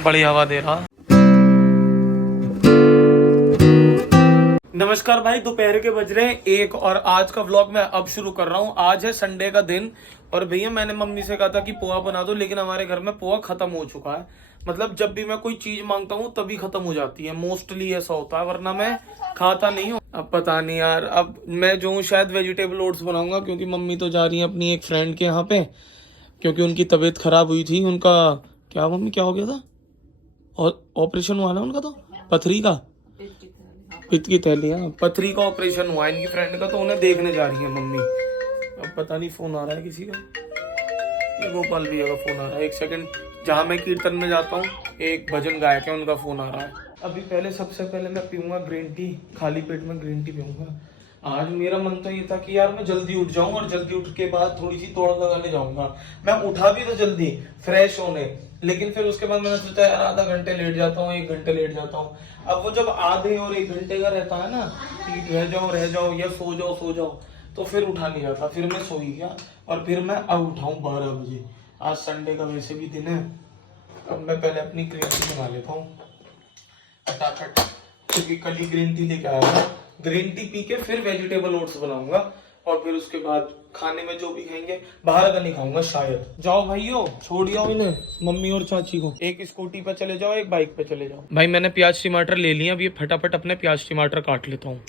बड़ी हवा दे रहा। नमस्कार भाई, दोपहर के बज रहे हैं 1 और आज का व्लॉग मैं अब शुरू कर रहा हूँ। आज है संडे का दिन और भैया मैंने मम्मी से कहा था कि पोहा बना दो, लेकिन हमारे घर में पोहा खत्म हो चुका है। मतलब जब भी मैं कोई चीज मांगता हूँ तभी खत्म हो जाती है, मोस्टली ऐसा होता है, वरना मैं खाता नहीं हूँ। अब पता नहीं यार, अब मैं जो हूँ शायद वेजिटेबल ओट्स बनाऊंगा, क्योंकि मम्मी तो जा रही है अपनी एक फ्रेंड के यहाँ पे, क्योंकि उनकी तबीयत खराब हुई थी। उनका क्या मम्मी क्या हो गया था? और ऑपरेशन हुआ ना उनका, तो पथरी का, पित्त की थैली, हाँ पथरी का ऑपरेशन हुआ इनकी फ्रेंड का, तो उन्हें देखने जा रही है मम्मी। अब पता नहीं फोन आ रहा है किसी का, ये गोपाल भैया का फोन आ रहा है। एक सेकंड, जहाँ मैं कीर्तन में जाता हूँ एक भजन गायक है, उनका फोन आ रहा है। अभी पहले सबसे पहले मैं पीऊंगा ग्रीन टी, खाली पेट में ग्रीन टी पीऊंगा। आज मेरा मन तो ये था कि यार मैं जल्दी उठ जाऊं और जल्दी उठ के बाद थोड़ी सी दौड़ लगाने जाऊंगा। मैं उठा भी तो जल्दी फ्रेश होने, लेकिन फिर उसके बाद मैंने सोचा यार आधा घंटे लेट जाता हूँ, 1 घंटे लेट जाता हूँ। अब वो जब आधे और 1 घंटे का रहता है ना कि रह जाओ या सो जाओ, तो फिर उठा नहीं जाता। फिर मैं सो ही गया और फिर मैं अब उठाऊं 12 बजे। आज संडे का वैसे भी दिन है। अब मैं पहले अपनी ग्रीन टी बना लेता हूँ फटाफट, क्योंकि कल ही ग्रीन टी लेके आया था। ग्रीन टी पी के फिर वेजिटेबल ओट्स बनाऊंगा और फिर उसके बाद खाने में जो भी खाएंगे, बाहर का नहीं खाऊंगा शायद। जाओ भाइयों, छोड़ आओ इन्हें, मम्मी और चाची को। एक स्कूटी पे चले जाओ, एक बाइक पे चले जाओ। भाई मैंने प्याज टमाटर ले लिया, अब ये फटाफट अपने प्याज टमाटर काट लेता हूँ।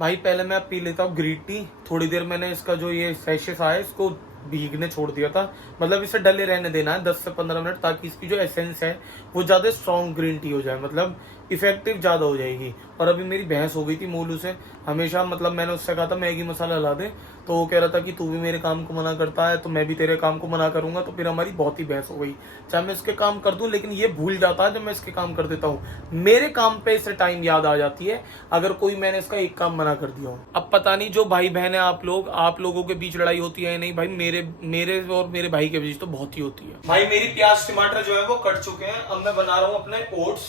भाई पहले मैं पी लेता हूँ ग्रीन टी। थोड़ी देर मैंने इसका जो ये सैशेस आया इसको भीगने छोड़ दिया था, मतलब इसे डले रहने देना है 10 से 15 मिनट, ताकि इसकी जो एसेंस है वो ज्यादा स्ट्रॉन्ग ग्रीन टी हो जाए, मतलब इफेक्टिव ज्यादा हो जाएगी। और अभी मेरी बहस हो गई थी मोलू से, हमेशा मतलब मैंने उससे कहा था मैगी मसाला ला दे, तो वो कह रहा था कि तू भी मेरे काम को मना करता है तो मैं भी तेरे काम को मना करूंगा, तो फिर हमारी बहुत ही बहस हो गई। चाहे मैं इसके काम कर दूं, लेकिन ये भूल जाता है जब मैं इसके काम कर देता हूँ। मेरे काम पे इसे टाइम याद आ जाती है अगर कोई मैंने इसका एक काम मना कर दिया हो। अब पता नहीं जो भाई बहन है आप लोगों के बीच लड़ाई होती है नहीं भाई, मेरे और मेरे भाई के बीच तो बहुत ही होती है। भाई मेरी प्याज टमाटर जो है वो कट चुके हैं। अब मैं बना रहा हूँ अपने ओट्स,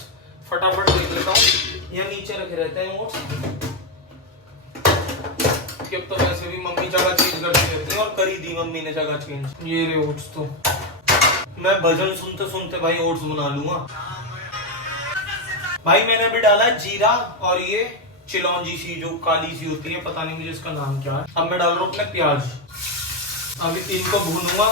फटाफट देख लेता हूँ। यहाँ नीचे रखे रहते हैं ओट्स, अब तो वैसे भी मम्मी जगह चेंज करती रहती है और करी दी मम्मी ने जगह चेंज। ये रे ओट्स, तो मैं भजन सुनते सुनते भाई ओट्स बना लूंगा। भाई मैंने अभी डाला जीरा और ये चिलौंजी सी जो काली सी होती है, पता नहीं मुझे इसका नाम क्या है। अब मैं डाल रहा हूँ अपने प्याज। अभी इनको भूनूंगा,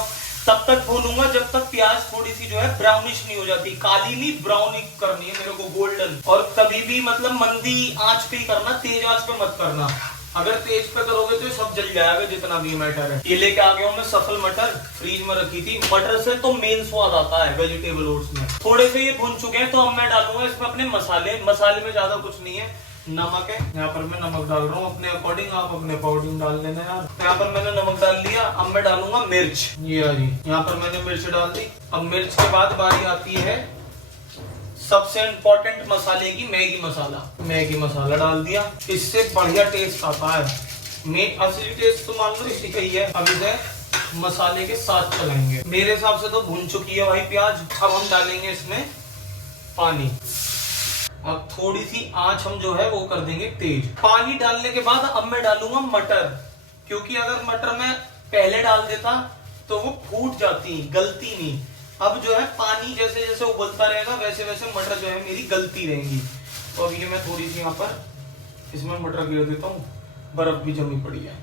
तब तक भूनूंगा जब तक प्याज थोड़ी सी जो है ब्राउनिश नहीं हो जाती। काली नहीं, ब्राउन करनी है मेरे को, गोल्डन। और कभी भी मतलब मंदी आंच पे ही करना, तेज आंच पे मत करना। अगर तेज पे करोगे तो सब जल जाएगा जितना भी मैटर है। ये लेके आ गया हूँ मैं सफल मटर, फ्रीज में रखी थी। मटर से तो मेन स्वाद आता है वेजिटेबल ओट्स में। थोड़े से ये भून चुके हैं, तो अब मैं डालूंगा इसमें अपने मसाले में ज्यादा कुछ नहीं है। नमक है, यहाँ पर मैं नमक डाल रहा हूँ अपने अकॉर्डिंग, आप अपने अकॉर्डिंग डाल लेना यार। यहाँ पर मैंने नमक डाल लिया। अब मैं डालूंगा मिर्च, ये आ रही, यहाँ पर मैंने मिर्च डाल दी। अब मिर्च के बाद बारी आती है सबसे इम्पोर्टेंट मसाले की, मैगी मसाला। मैगी मसाला डाल दिया, इससे बढ़िया टेस्ट आता है। असली टेस्ट तो मान लो इसी का ही है। अब इसे मसाले के साथ चलाएंगे। मेरे हिसाब से तो भून चुकी है भाई प्याज। अब हम डालेंगे इसमें पानी। अब थोड़ी सी आंच हम जो है वो कर देंगे तेज। पानी डालने के बाद अब मैं डालूंगा मटर, क्योंकि अगर मटर मैं पहले डाल देता तो वो फूट जाती, गलती नहीं। अब जो है पानी जैसे जैसे उबलता रहेगा वैसे वैसे मटर जो है मेरी गलती रहेगी। तो अब ये मैं थोड़ी सी यहाँ पर इसमें मटर गिर देता हूँ, बर्फ भी जमी पड़ी है।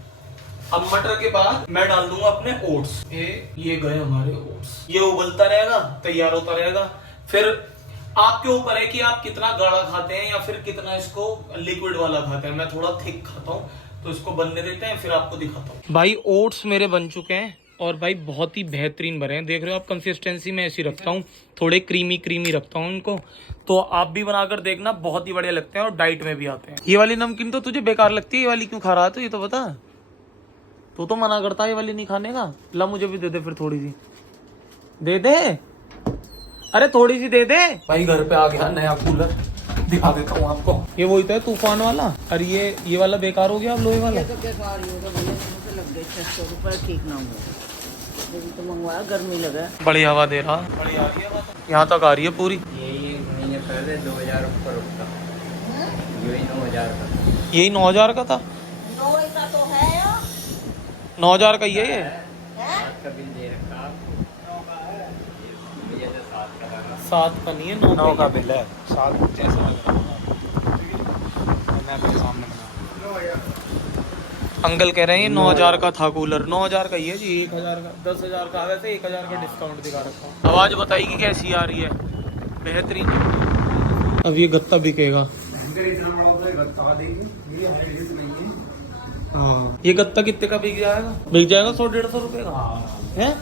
अब मटर के बाद मैं डाल दूंगा अपने ओट्स। ये गए हमारे ओट्स, ये उबलता रहेगा, तैयार होता रहेगा। फिर आपके ऊपर है कि आप कितना गाढ़ा खाते हैं या फिर कितना इसको लिक्विड वाला खाते हैं। मैं थोड़ा थिक खाता हूँ, तो इसको बनने देते हैं, फिर आपको दिखाता हूँ। भाई ओट्स मेरे बन चुके हैं और भाई बहुत ही बेहतरीन बने हैं। देख रहे हो आप, कंसिस्टेंसी में ऐसी रखता हूँ, थोड़े क्रीमी रखता हूँ इनको। तो आप भी बनाकर देखना, बहुत ही बढ़िया लगते हैं और डाइट में भी आते हैं। ये वाली नमकीन तो तुझे बेकार लगती है, ये वाली क्यों खा रहा है? तो ये तो बता, तू तो मना करता है ये वाली नहीं खाने का। ला मुझे भी दे दे फिर, थोड़ी सी दे दे, अरे थोड़ी सी दे दे। भाई घर पे आ गया नया कूलर, दिखा देता हूँ आपको। ये वही तो है तूफान वाला, और ये वाला बेकार हो गया अब, लोहे वाला। ये तो बेकार ही होगा भैया, मुझे लग गए 600 रुपये, ठीक ना हुआ। तो मंगवाया, गर्मी लगा। बड़ी हवा दे रहा, बड़ी आ रही है, यहाँ तक आ रही है पूरी। यही महीने पहले 2000 ऊपर उठता, यही 9000 का। यही 9000 का था, 9 का तो है, 9000 का ही है ये। 7 का बिल दे रखा आपको, भैया से 7 का लगा। 7 का नहीं है, 9 का बिल है, 7 जैसा लग रहा है। मैं आपके सामने बना। अंकल कह रहे हैं ये 9,000 का था कूलर, 9,000 का ही है जी, 1,000 का, 10,000 का वैसे 1,000 का डिस्काउंट दिखा रखा है। आवाज़ बताइए कैसी आ रही है, बेहतरीन। अब ये गत्ता बिकेगा। हाँ, ये गत्ता कितने का बिक जाएगा? बिक जाएगा 100-150 रुपए का है।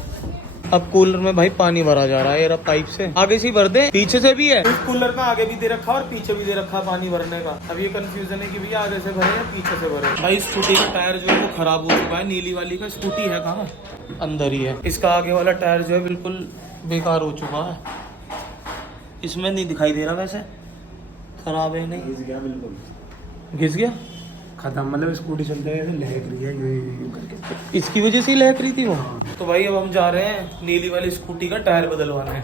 अब कूलर में भाई पानी भरा जा रहा है यार, पाइप से आगे से ही भर दे, पीछे से भी है। इस कूलर में आगे भी दे रखा और पीछे भी दे रखा पानी भरने का। अब ये कंफ्यूजन है कि भैया आगे से भरे या पीछे से भरे। भाई स्कूटी का टायर जो है वो खराब हो चुका है, नीली वाली का। स्कूटी है कहाँ? अंदर ही है। इसका आगे वाला टायर जो है बिल्कुल बेकार हो चुका है, इसमें नहीं दिखाई दे रहा, वैसे खराब है नहीं, घिस गया, बिल्कुल घिस गया, खत्म। मतलब स्कूटी चलते हुए लहक रही है यूं करके, इसकी वजह से ही लहक रही थी वो। तो भाई अब हम जा रहे हैं नीली वाली स्कूटी का टायर बदलवाने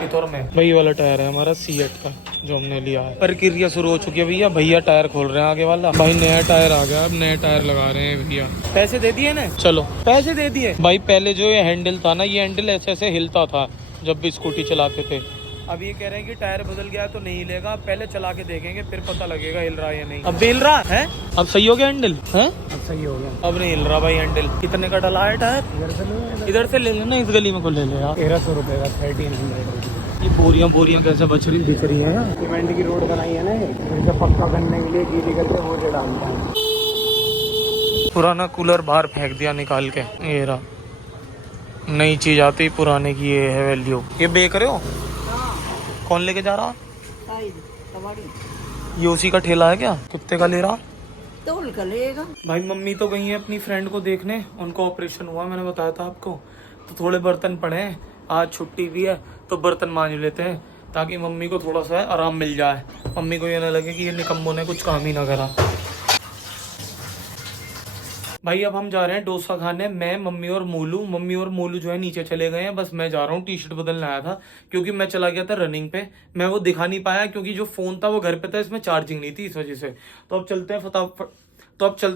कितौर में। वही वाला टायर है हमारा सीएट का जो हमने लिया है। प्रक्रिया शुरू हो चुकी है भैया, भैया टायर खोल रहे हैं आगे वाला। भाई नया टायर आ गया, अब नए टायर लगा रहे हैं भैया। पैसे दे दिए ना? चलो पैसे दे दिए। भाई पहले जो ये हैंडल था ना, ये हैंडल ऐसे ऐसे हिलता था जब भी स्कूटी चलाते थे। अब ये कह रहे हैं कि टायर बदल गया तो नहीं हिलेगा, पहले चला के देखेंगे फिर पता लगेगा हिल रहा है या नहीं। अब भी हिल रहा है, अब सही हो गया हैंडल है, अब सही हो गया। अब नहीं हिल रहा भाई हैंडल। कितने का डला है टायर? इधर से ले लेना, इस गली में को ले ले यार। 1300 रुपए का, 1300। ये बोरियां बोरियां कैसे बच रही दिख रही है। सीमेंट की रोड बनाई है ना, इसे पक्का करने के लिए गीली करके वो डालता है। पुराना कूलर बाहर फेंक दिया निकाल के, ये रहा। नई चीज आती पुराने की ये है वैल्यू। ये बेच रहे हो? कौन लेके जा रहा? ये उसी का ठेला है क्या? कितने का ले रहा? तोल कर लेगा। भाई मम्मी तो गई है अपनी फ्रेंड को देखने, उनको ऑपरेशन हुआ, मैंने बताया था आपको। तो थोड़े बर्तन पड़े हैं, आज छुट्टी भी है तो बर्तन मांज लेते हैं ताकि मम्मी को थोड़ा सा आराम मिल जाए। मम्मी को ये ना लगे कि ये निकम्मों ने कुछ काम ही ना करा। भाई अब हम जा रहे हैं डोसा खाने, मैं मम्मी और मोलू। मम्मी और मोलू जो है नीचे चले गए हैं, बस मैं जा रहा हूँ। टी शर्ट बदलने आया था क्योंकि मैं चला गया था रनिंग पे, मैं वो दिखा नहीं पाया क्योंकि जो फोन था वो घर पे था, इसमें चार्जिंग नहीं थी, इस वजह से। तो अब चलते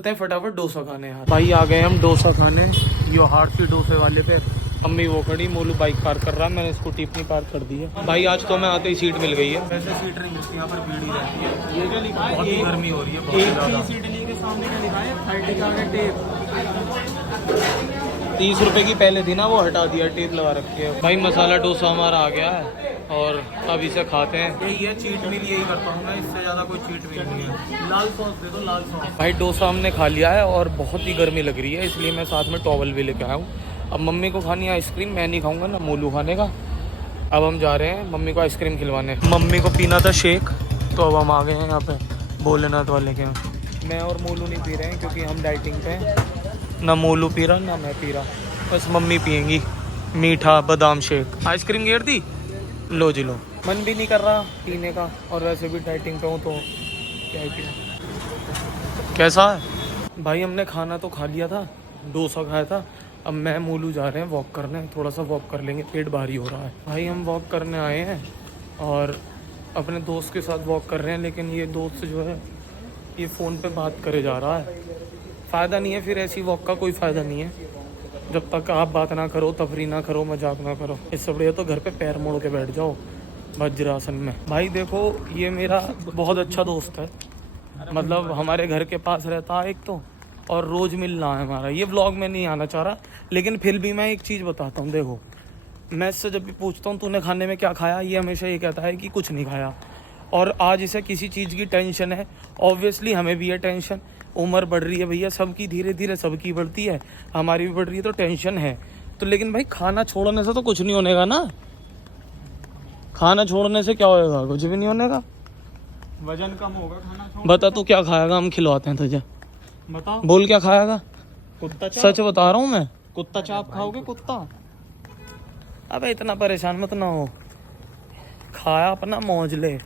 हैं फटाफट डोसा खाने यार। भाई आ गए हम डोसा खाने, यो हार्सी डोसे वाले पे। अम्मी वो खड़ी, मोलू बाइक पार्क कर रहा है, मैंने स्कूटी अपनी पार्क कर दी है। भाई आज तो मैं आते ही सीट मिल गई है, वैसे सीट नहीं मिलती यहाँ पर, भीड़ ही रहती है। ये जो लिखा है बहुत ही गर्मी हो रही है, बहुत ज्यादा। सीट के सामने क्या लिखा है? 30 का टेप। 30 रुपए की पहले थी ना, वो हटा दिया, टेप लगा रखी है। भाई मसाला डोसा हमारा आ गया है और अब इसे खाते हैं। यही है चीट मील, यही करता हूँ मैं, इससे ज्यादा कोई चीट मील नहीं है। लाल सॉस दे दो, लाल सॉस। भाई डोसा हमने खा लिया है और बहुत ही गर्मी लग रही है, इसलिए मैं साथ में टॉवल भी लेके आया हूँ। अब मम्मी को खानी है आइसक्रीम, मैं नहीं खाऊंगा ना, मोलू खाने का। अब हम जा रहे हैं मम्मी को आइसक्रीम खिलवाने। मम्मी को पीना था शेक, तो अब हम आ गए हैं यहाँ पे भोलेनाथ वाले के यहाँ। मैं और मोलू नहीं पी रहे हैं क्योंकि हम डाइटिंग पे हैं, ना मोलू पी रहा ना मैं पी रहा, बस मम्मी पियेंगी मीठा बादाम शेक। आइसक्रीम गिर दी, लो जी लो। मन भी नहीं कर रहा पीने का और वैसे भी डाइटिंग पे हूँ तो क्या ही पीऊँ। कैसा है भाई? हमने खाना तो खा लिया था, डोसा खाया था। अब मैं मोलू जा रहे हैं वॉक करने, थोड़ा सा वॉक कर लेंगे, पेट भारी हो रहा है। भाई हम वॉक करने आए हैं और अपने दोस्त के साथ वॉक कर रहे हैं, लेकिन ये दोस्त जो है ये फ़ोन पे बात करे जा रहा है। फ़ायदा नहीं है फिर, ऐसी वॉक का कोई फ़ायदा नहीं है जब तक आप बात ना करो, तफरी ना करो, मजाक ना करो। इससे बढ़िया तो घर पे पैर मोड़ के बैठ जाओ वज्रासन में। भाई देखो ये मेरा बहुत अच्छा दोस्त है, मतलब हमारे घर के पास रहता है एक तो, और रोज़ मिलना है हमारा। ये व्लॉग में नहीं आना चाह रहा, लेकिन फिर भी मैं एक चीज़ बताता हूँ। देखो मैं इससे जब भी पूछता हूँ तूने खाने में क्या खाया, ये हमेशा ये कहता है कि कुछ नहीं खाया। और आज इसे किसी चीज़ की टेंशन है, ऑब्वियसली हमें भी है टेंशन। उम्र बढ़ रही है भैया, सबकी धीरे धीरे सबकी बढ़ती है, हमारी भी बढ़ रही है, तो टेंशन है। तो लेकिन भाई खाना छोड़ने से तो कुछ नहीं होने का ना, खाना छोड़ने से क्या होएगा? कुछ भी नहीं होने का, वजन कम होगा खाना छोड़। बता तू क्या खाएगा, हम खिलवाते हैं तुझे। बताओ, बोल क्या खाएगा? कुत्ता चाप। सच बता रहा हूँ मैं। कुत्ता चाप खाओगे? कुत्ता? अबे इतना परेशान मत ना हो, खाया अपना मौज ले।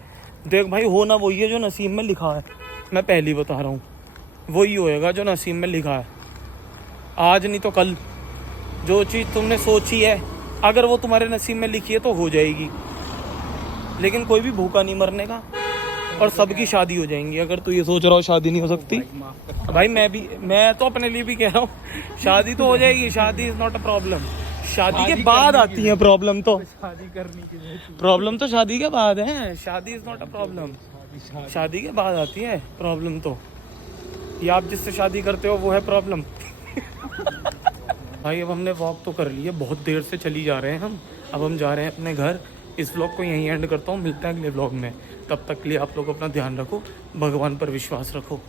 देख भाई होना वही है जो नसीब में लिखा है, मैं पहली बता रहा हूँ, वही होएगा जो नसीब में लिखा है। आज नहीं तो कल जो चीज़ तुमने सोची है, अगर वो तुम्हारे नसीब में लिखी है तो हो जाएगी। लेकिन कोई भी भूखा नहीं मरने का, और सबकी शादी हो जाएंगी। अगर तू ये सोच रहा हो शादी नहीं हो सकती, भाई मैं तो अपने लिए भी कह रहा हूँ, शादी तो हो जाएगी, शादी इज़ नॉट अ प्रॉब्लम। शादी के बाद आती है प्रॉब्लम तो। शादी करनी की प्रॉब्लम तो शादी के बाद है, शादी इज नॉट अ प्रॉब्लम। शादी के बाद आती है प्रॉब्लम तो। ये आप जिससे शादी करते हो वो है प्रॉब्लम। भाई अब हमने वॉक तो कर लिया, बहुत देर से चली जा रहे हैं हम। अब हम जा रहे हैं अपने घर। इस व्लॉग को यहीं एंड करता हूँ, मिलते हैं अगले व्लॉग में। तब तक के लिए आप लोग अपना ध्यान रखो, भगवान पर विश्वास रखो।